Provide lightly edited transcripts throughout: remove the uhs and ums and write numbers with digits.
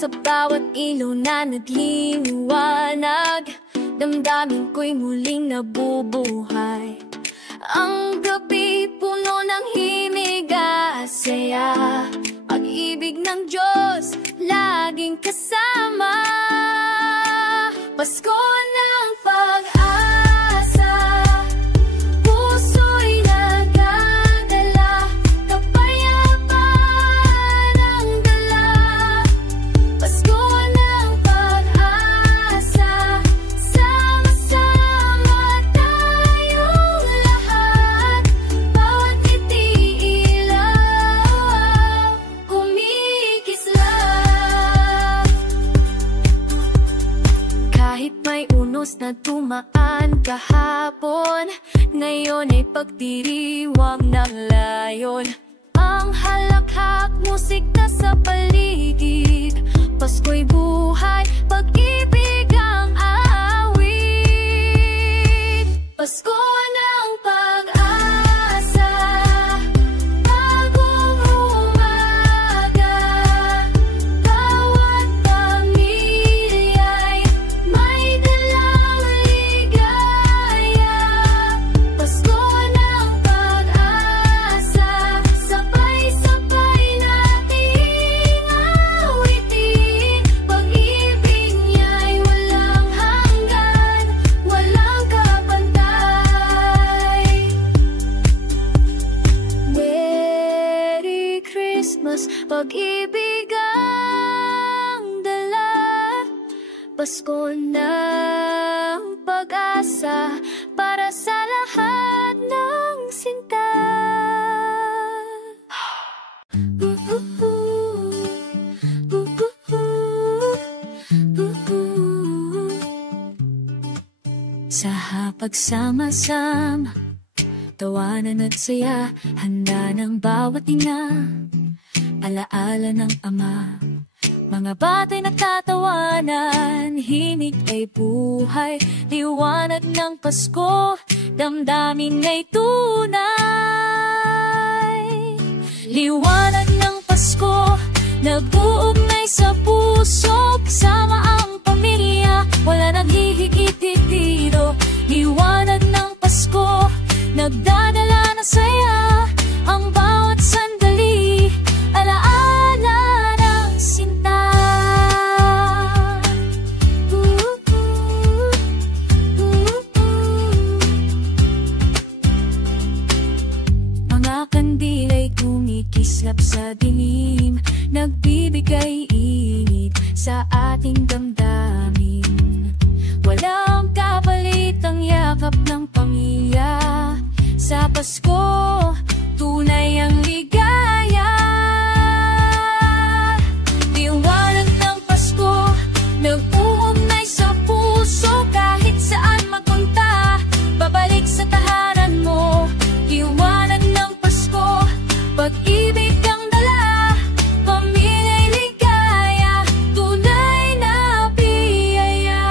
sa bawat ilaw na nagliliwanag. Damdamin ko'y muling nabubuhay. Ang gabi puno ng himig at saya. Pag-ibig ng Diyos laging kasama. Pasko ng pag-asa, puso'y nagdadala, kapayapaan ang dala. Pasko ng pag-asa, sama-sama tayong lahat. Bawat ngiti ilaw, kumikislap. Kahit may unos na tumaan kahapon, ngayon ay pagdiriwang ng layon. Ang halakhak musika sa paligid, Pasko'y buhay, pag-ibig ang awit. Pasko ng pag-asa, bagong umaga. Bawat pamilya'y may dalang ligaya. Pasko ng pag-asa, sabay-sabay nating awitin. Pag-ibig niya'y walang hanggan, walang kapantay. Merry Christmas, pag-ibig ang dala. Pasko ng pag-asa para sa lahat ng sinta. Sa pagsama-sama, tawanan at saya, handa ng bawat ina, alaala ng ama. Mga bata'y nagtatawanan, himig ay buhay, liwanag ng Pasko, damdamin ay tunay. Liwanag ng Pasko, nag-uugnay sa puso, kasama ang pamilya, wala nang hihigit dito. Liwanag ng Pasko, nagdadala ng saya, ang bawat sandali, alaala ng sinta. Mga kandil ay kumikislap sa dilim, nagbibigay init sa ating damdamin. Walang kapalit ang yakap ng pamilya. Sa Pasko, tunay ang ligaya. Liwanag ng Pasko, nag-uugnay sa puso, kahit saan magpunta, babalik sa tahanan mo. Liwanag ng Pasko, pag-ibig ang dala, pamilya'y ligaya, tunay na biyaya.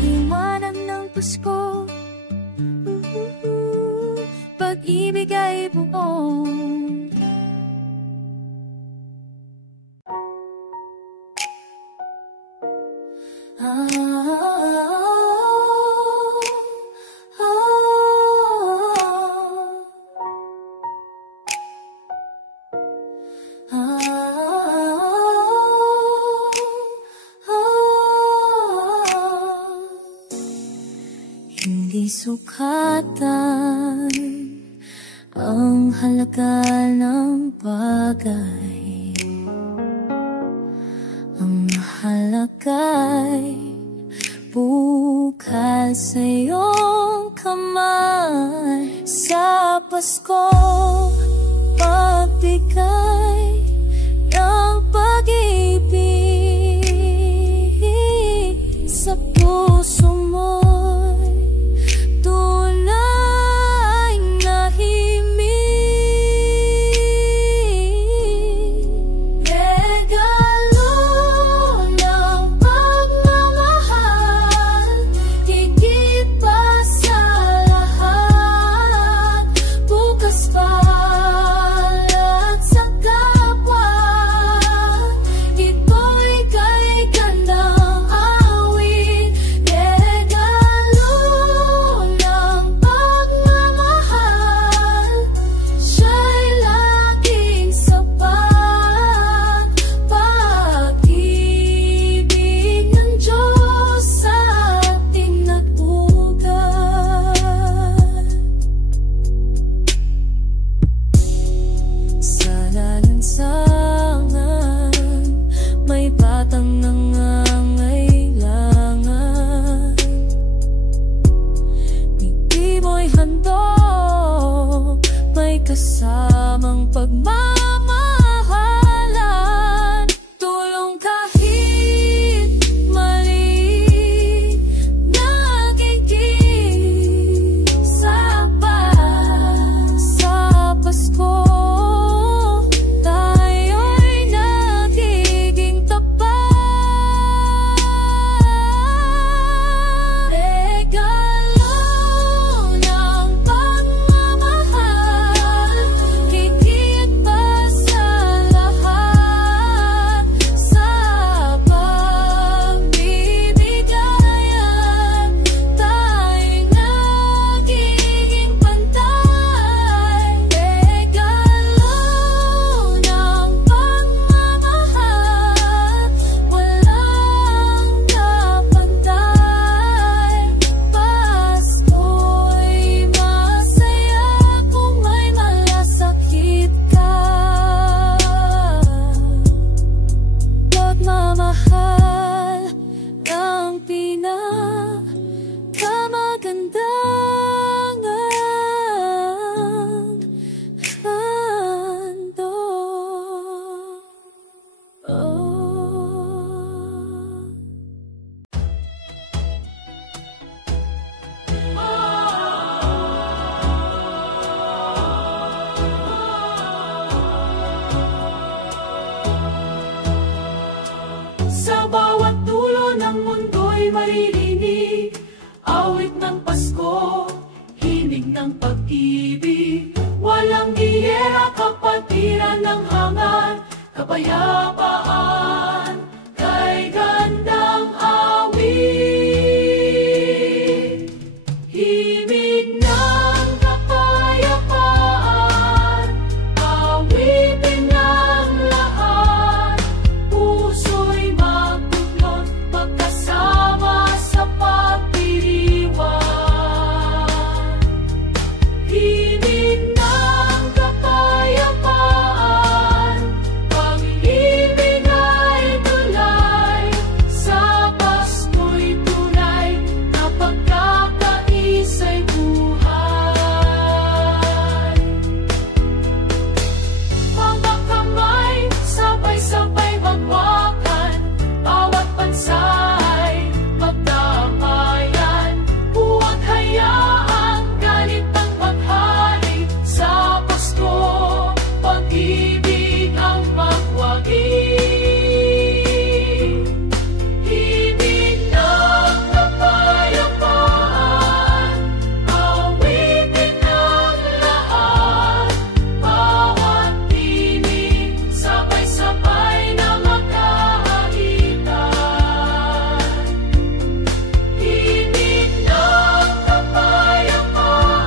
Liwanag ng Pasko, pag-ibig ay buong. Hindi sukatan ang halaga ng bagay. Ang halaga'y bukal sa iyong kamay. Sa Pasko, pagbigay ng pag-ibig sa puso mo'y tunay na himig. magkasamang pagmamahalan, tulong kahit mali, nagiging sapat. Sa Pasko tayo'y nagiging tapat. Regalo ng pagmamahal, higit pa sa lahat. Sa pagbibigayan, tayo'y nagiging pantay. Regalo ng pagmamahal, walang kapantay. Pasko'y masaya kung may malasakit ka. Pagmamahal ang pinakamagandang handog. Sa bawat dulo ng mundo'y maririnig awit ng Pasko, himig ng pag-ibig. Walang giyera, kapatiran ng hangal, kapayapaan kay gandang awit. Himig ng kapayapaan, awitin ng lahat. Puso'y magbuklod, magkasama sa pagdiriwang. Himig ng kapayapaan, pag-ibig ay tulay. Sa Pasko'y tunay na pagkakaisa'y buhay. Mga kamay, sabay-sabay magwakan, bawat bansa'y magdamayan. Huwag hayaang galit ang maghari. Sa Pasko, pag-ibig ang magwagi. Himig ng kapayapaan, awitin ng lahat. Bawat tinig, sabay-sabay na magkahalitan. Himig ng kapayapaan,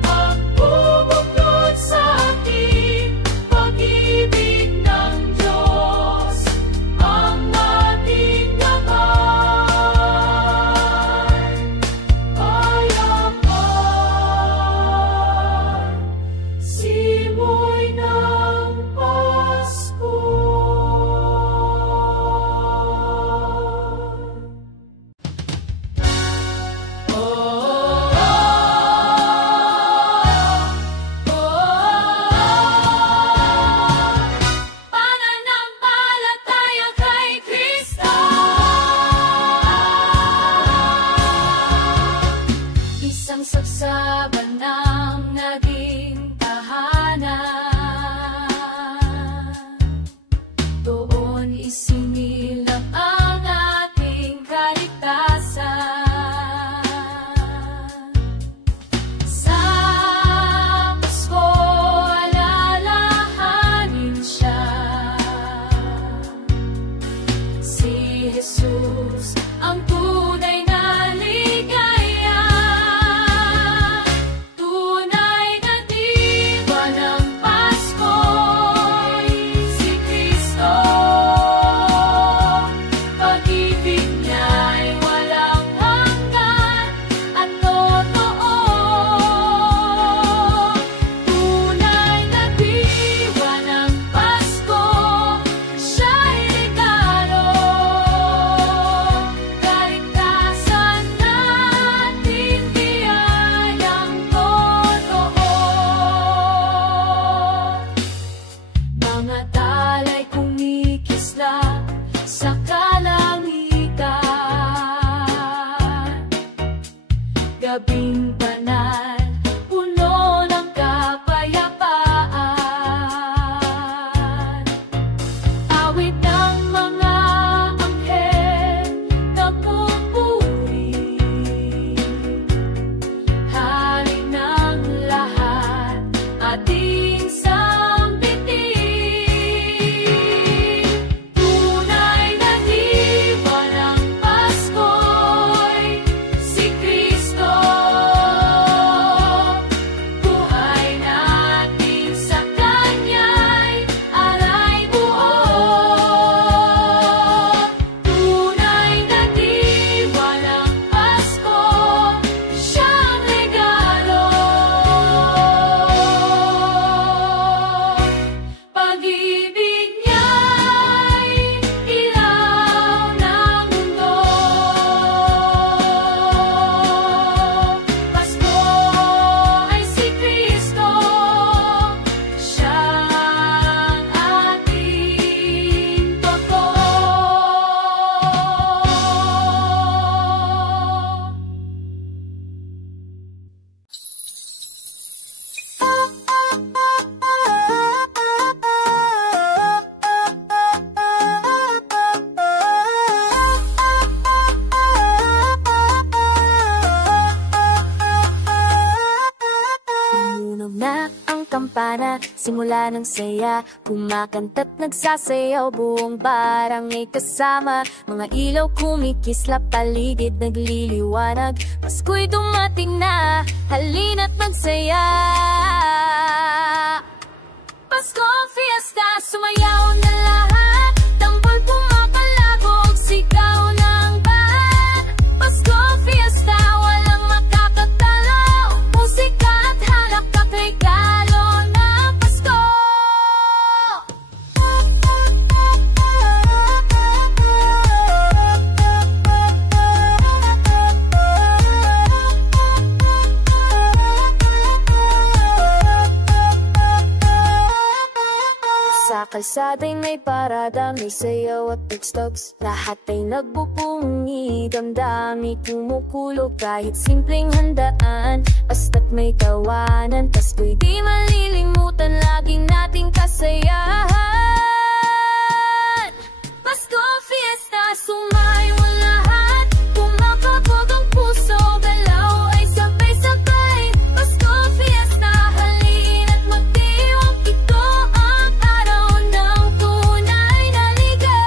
pagbubuklod sa ating pag-ibig ng Diyos, ang ating gabay. Payapan, simoy ng Pasko. Pananampalataya kay Kristo. Isang sabsaban ng naging tahanan. Doon isinilap ang ating kaligtasan. Sa Pasko, alalahanin siya. Si Jesus ang tunay na ligaya. Tunay na kampana, simula ng saya, kumakanta't nagsasayaw, buong barangay kasama. Mga ilaw kumikislap, paligid nagliliwanag, Pasko'y dumating na, halina't magsaya. Pasko, fiesta, sumayaw na lahat, tambol pumapalabog, sigaw ng bahat. Pasko, fiesta, walang makakatalo, musika at halakak, regalo ng Pasko. Sa kalsada'y may parada, may sayaw at tukstoks, lahat ay nagbubunyi, damdami kumukulog, kahit simpleng handaan, basta't may tawanan. Pasko'y di malilimutan, lagi nating kasayahan. Pasko, fiesta, sumayaw ang lahat, kumakabog ang puso, galaw ay sabay-sabay. Pasko, fiesta, halina't magdiwang, ito ang araw ng tunay na liga.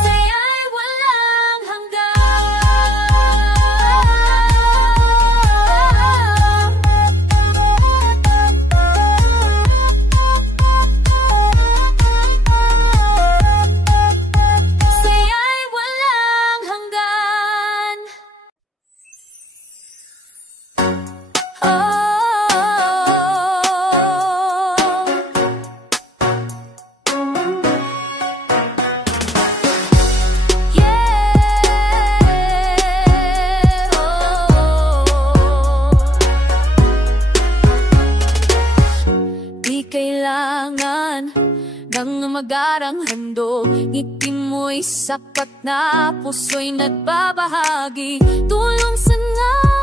Saya'y walang Saya'y walang hanggan. Di kailangan ng magarang handog, ngiti mo'y sapat na, puso'y nagbabahagi. Tulong sa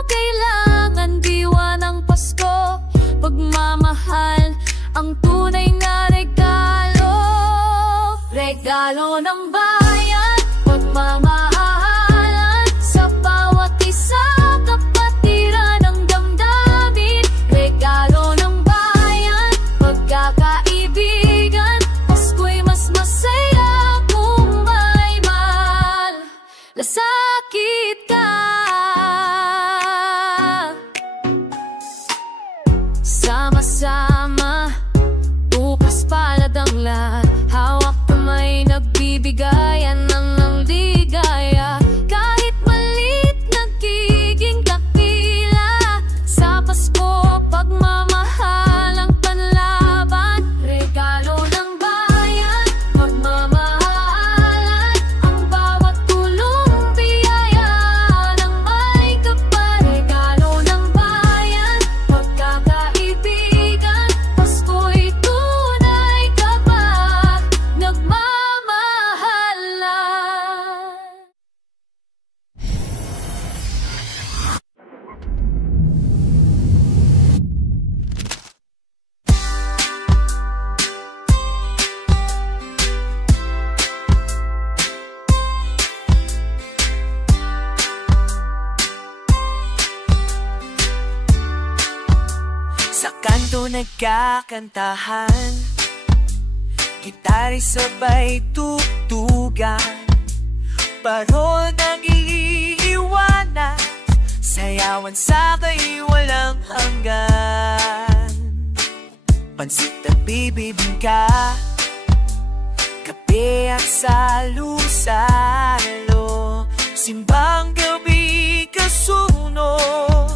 kailangan, diwa ng Pasko, pagmamahal ang tunay na regalo. Regalo ng bayan, pagmamahalan sa bawat isa, kapatiran ng damdamin. Regalo ng bayan, pagkakaibigan, Pasko'y mas masaya kung may malasakit ka. Sama-sama, bukas palad ang lahat, hawak kamay nagbibigayan ng ligaya. Kahit malit nagiging dakila, sa Pasko pagmamahal ang panlaban. Regalo ng bayan, pagmamahalan ang bawat tulong, biyaya ng may kapal. Regalo ng bayan, pagkakaibigan, Pasko'y tunay kapag nagmamahalan. Sa kanto nagkakantahan, gitari sabay tugtugan, parol nag-iiwanan, sayawan sakay walang hanggan. Pansit at bibibingka, kape at salo-salo, simbang gabi kasunod,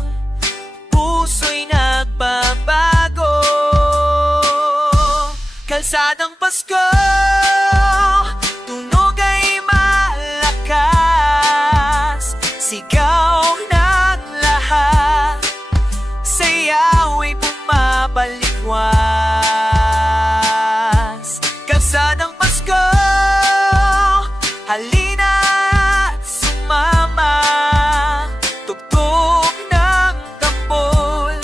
puso'y nagbabago. Kalsadang Pasko, tunog ay malakas, sigaw ng lahat, sayaw ay bumabalikwas. Kalsadang Pasko, halina at sumama, tugtog ng tambol,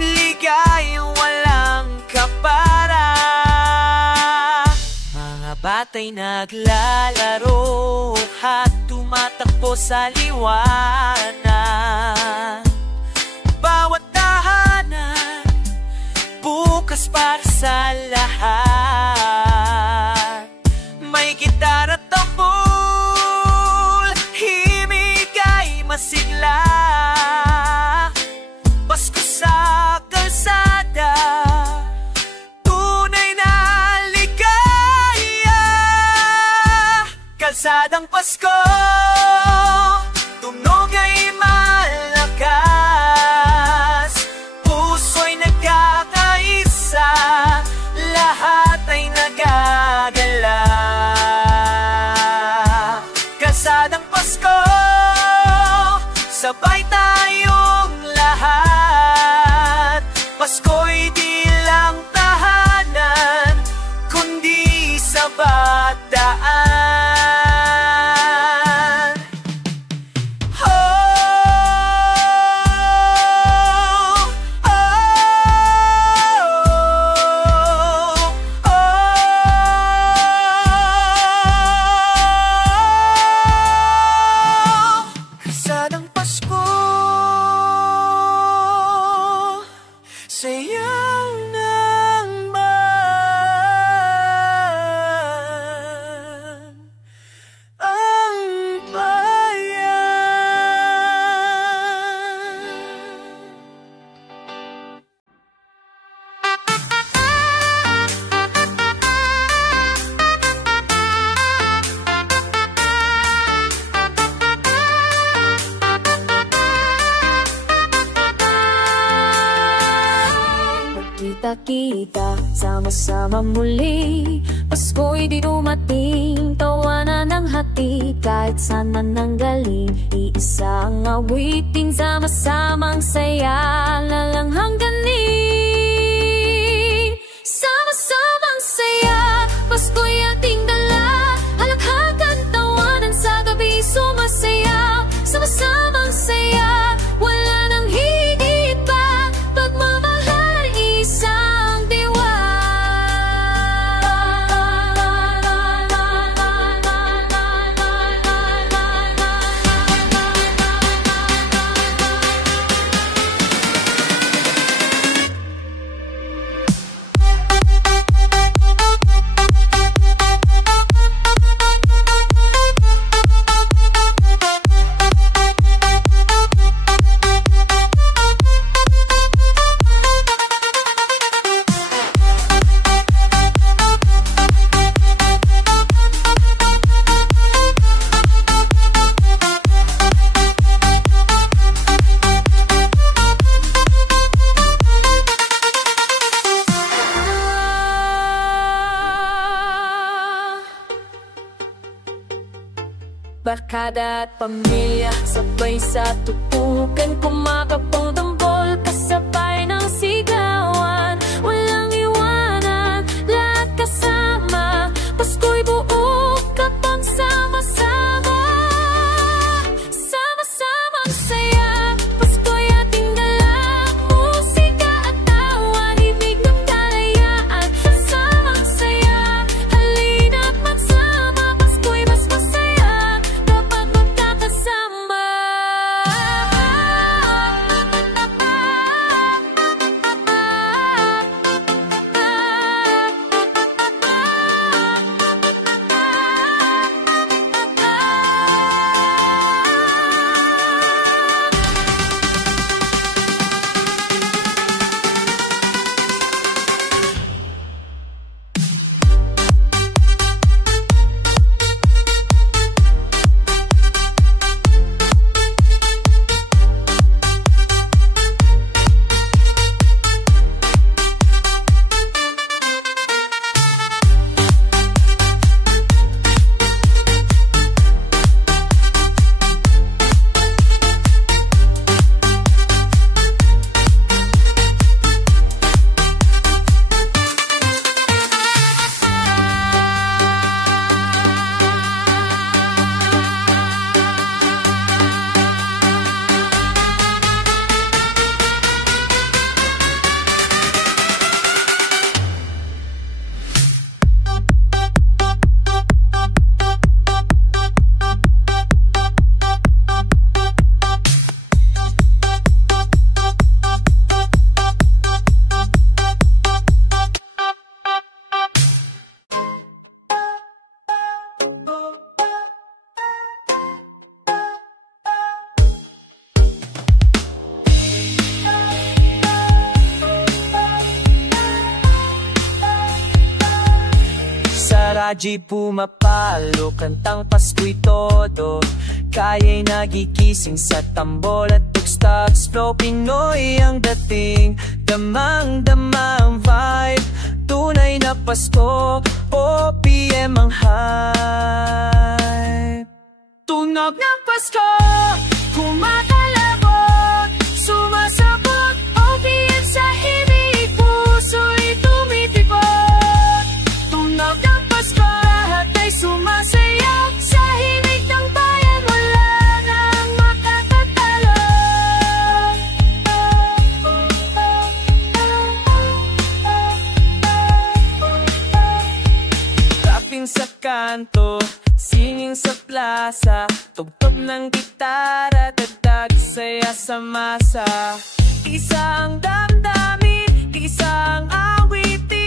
ligay walang kapal. Lahat ay naglalaro at tumatakbo sa liwanag. Bawat tahanan, bukas para sa lahat. May gitara at tambol, himig ay masigla. Pasko sa kalsada, kalsadang Pasko, tunog ay malakas, puso'y nagkakaisa, lahat ay nagagala. Kalsadang Pasko, sabay tayong lahat. Pasko'y di lang tahanan, kundi sa bataan. Kita sama-sama muli, Pasko'y di dumating, tawanan ng hati, kahit saan man nanggaling. Iisang awitin, sama-samang saya, lalanghang ganing. Sama-samang saya, Pasko'y ating dala, halakhakan tawanan sa gabi, sumasaya. Sama-samang saya, wala nang higit pa, pagmamahal isang diwa. Barkada at pamilya, sabay sa tutukan, kumakapong tambol, kasabay ng sigawan. Walang iwanan, lahat kasama, Pasko'y buo kapag sama-sama. Sama-samang saya, Pasko'y ating dala, musika at tawa, himig ng kalayaan. Samang saya, halina't magsama, Pasko'y mas masaya kapag magkakasama. radyo'y pumapalo, kantang Pasko'y todo. Kaya'y nagigising sa tambol at tugstags. Flow Pinoy ang dating, damang-dama ang vibe. Tunay na Pasko, OPM ang hype. Tunog ng Pasko, kumakalabot, sumasabot, OPM sa himig, puso'y tumitibot. Tunog ng Pasko, lahat ay sumasayaw, sa himig ng bayan wala nang makatatalo. Rapping sa kanto, singing sa plaza, tugtog ng gitara, dadag saya sa masa. Isang damdamin, isang awitin,